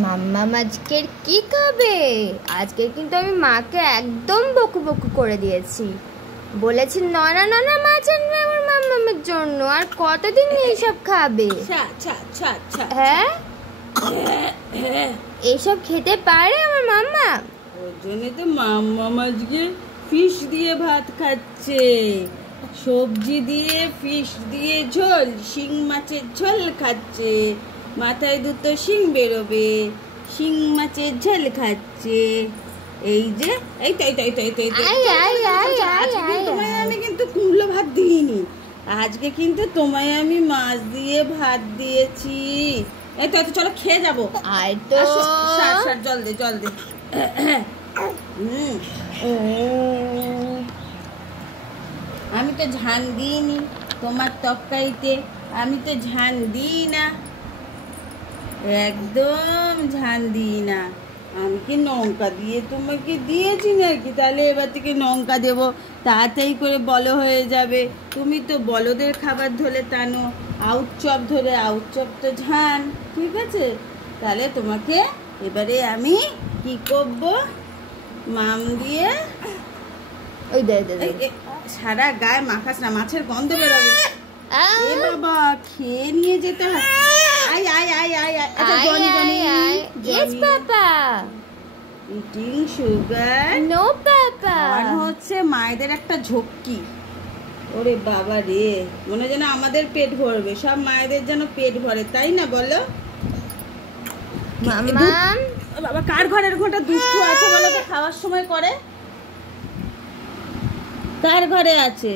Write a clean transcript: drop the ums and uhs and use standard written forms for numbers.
মাম্মা আজকের কি খাবে? আজকে কিন্তু আমি মাকে একদম বকু বকু করে দিয়েছি। বলেছি ননা ননা মাছ আনবে আমার মাম্মামের জন্য। আর কতদিন এইসব খাবে? হ্যাঁ, এইসব খেতে পারে আমার মাম্মা? ওর জন্য তো মাম্মাম আজকে ফিশ দিয়ে ভাত খাচ্ছে, সবজি দিয়ে, ফিশ দিয়ে ঝোল, শিং মাছের ঝোল খাচ্ছে। মাথায় দুটো শিং বেরোবে, শিং মাছের ঝোল খাচ্ছে। এই যে এই তো এই তো এই তো এই তো এই তো আজকে তোমায় আমি কিন্তু কুমড়ো ভাত দিইনি, আজকে কিন্তু তোমায় আমি মাছ দিয়ে ভাত দিয়েছি। এই তো চলো খেয়ে যাবো। আয় তো জল দে জল দে। আমি তো ঝান দিইনি তোমার তরকারিতে, আমি তো ঝান দিই না, একদম ঝান দিই না। আমি কি লঙ্কা দিয়ে তোমাকে দিয়েছি নাকি? তাহলে এবার থেকে লঙ্কা দেবো, তাড়াতাড়ি করে বলো হয়ে যাবে। তুমি তো বলদের খাবার ধরে টানো, আউট চপ ধরে, আউট চপ তো ঝান। ঠিক আছে, তাহলে তোমাকে এবারে আমি কি করবো, মাম দিয়ে ওই দে সারা গায়ে মাখাস না, মাছের গন্ধ বেরোবে। এ বাবা, খেয়ে নিয়ে যেতে হয়। আয় আয় আয় আয় আয়। আচ্ছা Johnny Johnny yes papa. Eating sugar no papa. আর হচ্ছে মায়েদের একটা ঝক্কি। ওরে বাবা রে, মনে যেন আমাদের পেট ভরবে, সব মায়েদের যেন পেট ভরে, তাই না বলো? মাম্মাম বাবা, কার ঘরের ঘন্টা দুষ্টু আছে বলো তো খাওয়ার সময় করে? কার ঘরে আছে?